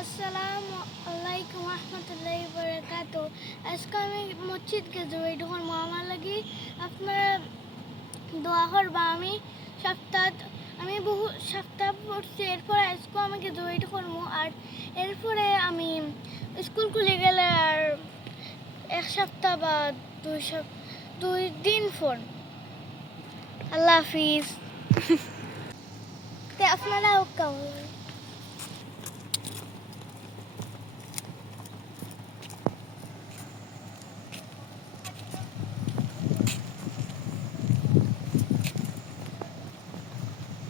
আসসালামু আলাইকুম রহমতুল্লাহি বরকাত আজকে আমি মসজিদ গেছি এইটুকুন আমার লাগি আপনারা দোয়া করবা আমি সপ্তাহ আমি বহু সপ্তাহ পড়ছি এরপরে আজকে আমাকে দুইটা করব আর এরপরে আমি স্কুল খুলে গেলে আর এক সপ্তাহ বা দুই সপ্তাহ দুই দিন ফোন আল্লাহ হাফিজ তে আপনারাও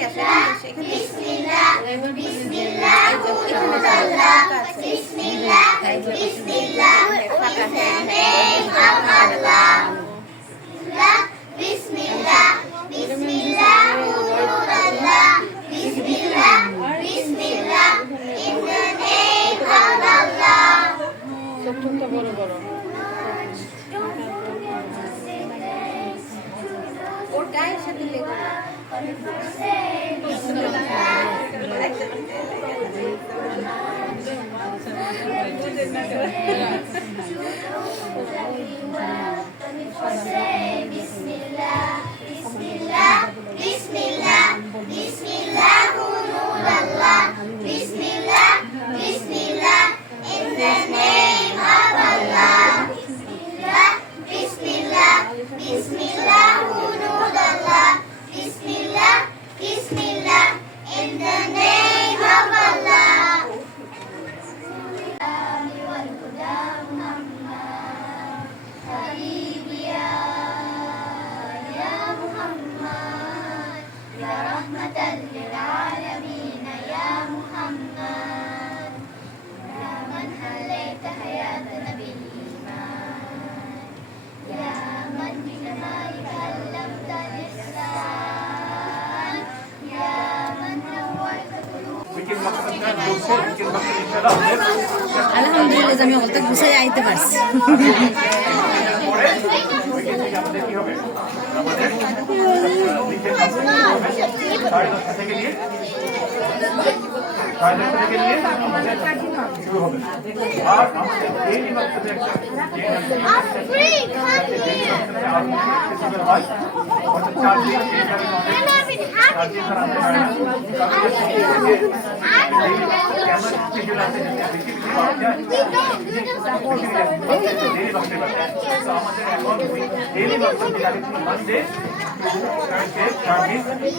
পাশে দাঁড়াও এখানে কি ফাঁকা আছে এখান দিয়ে আসো এখান দিয়ে আসো, এখান দিয়ে আসো। এই যে, এখানে দাঁড়াও, ফাঁকা আছে। এই যে, হ্যাঁ, ফাঁকা, হ্যাঁ, হ্যাঁ। ওর গায়ের সাথে লেগে আলহামদুলিল্লাহ আমি অল্প গুছাই আইতে পারছি সাড়ে দশটা থেকে নিয়ে সাড়ে দশটা থেকে নিয়ে শুরু হবে আর আমাদের ডেইলি বাচ্চাদের একটা হয় অর্থাৎ চার দিন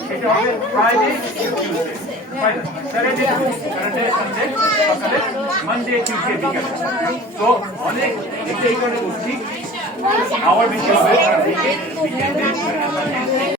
সেটা হবে Friday Tuesday Saturday Saturday Sunday সকালে মানডে টিউসডে বিকালে তো অনেক উইকেন্ডে